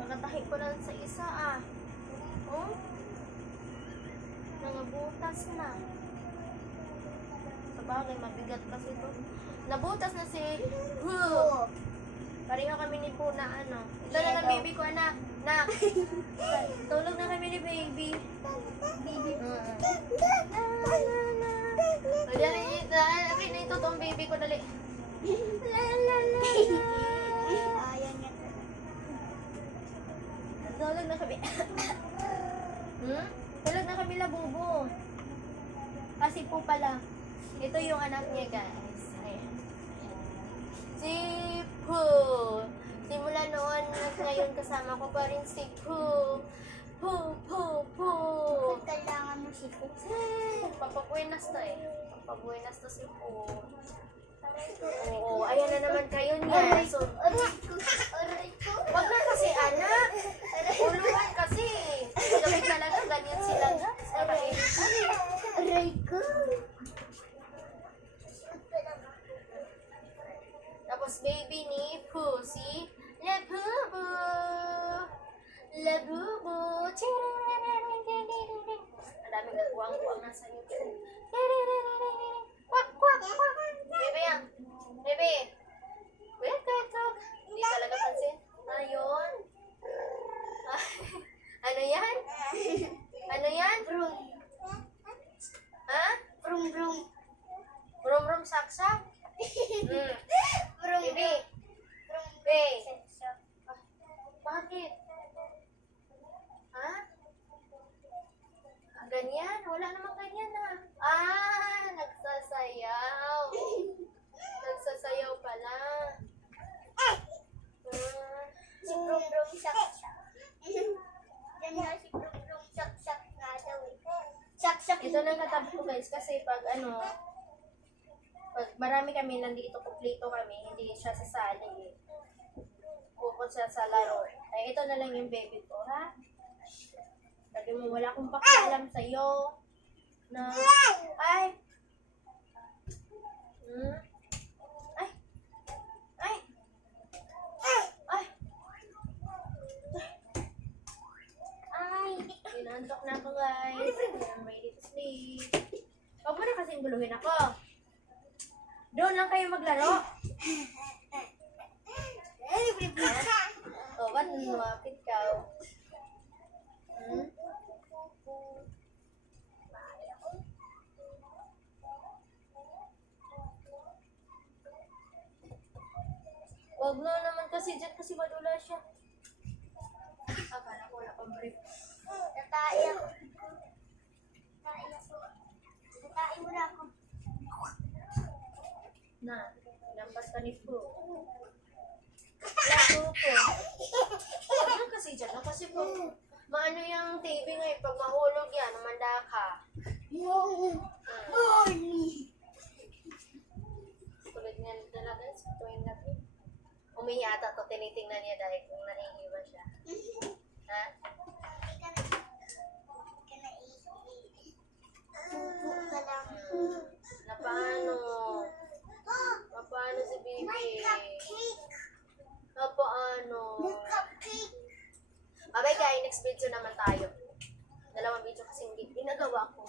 Pagkatahi ko lang sa isa Oh? Nangabutas na. Sabagay, mabigat kasi ito. Nabutas na si Pooh. Pareho kami ni Pooh na ano. Ito na lang baby ko, anak. Nak. Tulog na kami ni baby. Baby. O, dali. Dali na ito tong baby ko, dali. La la la la. Ayan nga. Tulog na kami. Tulog na kami, labubo. Kasi po pala, ito yung anak niya, guys. Ayan. Si Pooh. Simula noon, ngayon kasama ko pa rin si Pooh. Pooh. Kailangan mo si Pooh. Papabuenas to Papabuenas to si Pooh. Oo, ayan na naman kayo niya. So, wag na kasi, anak. Uluhan kasi. Gawin talaga, ganyan sila, guys. Aray ko. Tapos baby ni Pooh, si Labubu. Labubu. Ang daming nagkuwang-kuwang nasa YouTube. Kwak, kwak, kwak. Bebe yan. Bebe. Wait, kak. Hindi talaga pansin. Ayun. Ano yan? Ano yan? Brum. Ha? Brum, brum. Brum-brum saksak? Brum, Bebe. brum. Bebe. Bakit? Ha? Ganyan? Wala namang ganyan nagsasayaw. Nagsasayaw pala. Si Brum, brum, shak, shak. Yan nga si Brum, brum, shak, shak nga daw eh. Shak, shak. Ito lang katabi ko, guys, kasi pag marami kami, nandito kumpleto kami, hindi siya sasali Pupun siya sa laro. Ay, ito na lang yung baby ko, ha? Sabi mo, wala akong pakialam sa'yo. Na, ay! Ay! Ay! Ay! Ay! Inantok na ako, guys. I'm ready to sleep. Huwag mo na kasing guluhin ako. Doon lang kayo maglaro. O, ba't lumapit ka? Wag na naman kasi dyan kasi madula siya. Akala ko wala pang brief. Tataya ko. Tatay mo na ako. Na, lampas ka ni Pooh. Lago po. Wag na kasi dyan. Kasi po, maano yung TV ngayon, pag mahulog yan, umanda ka. Tulad nga talaga sa tuwing gabi. Umiyata to, tinitingnan niya dahil kung naiiwan siya. Ha? Na paano? Na paano si baby? Na paano? Okay guys, next video naman tayo. Dalawang video kasi hindi ginagawa ko.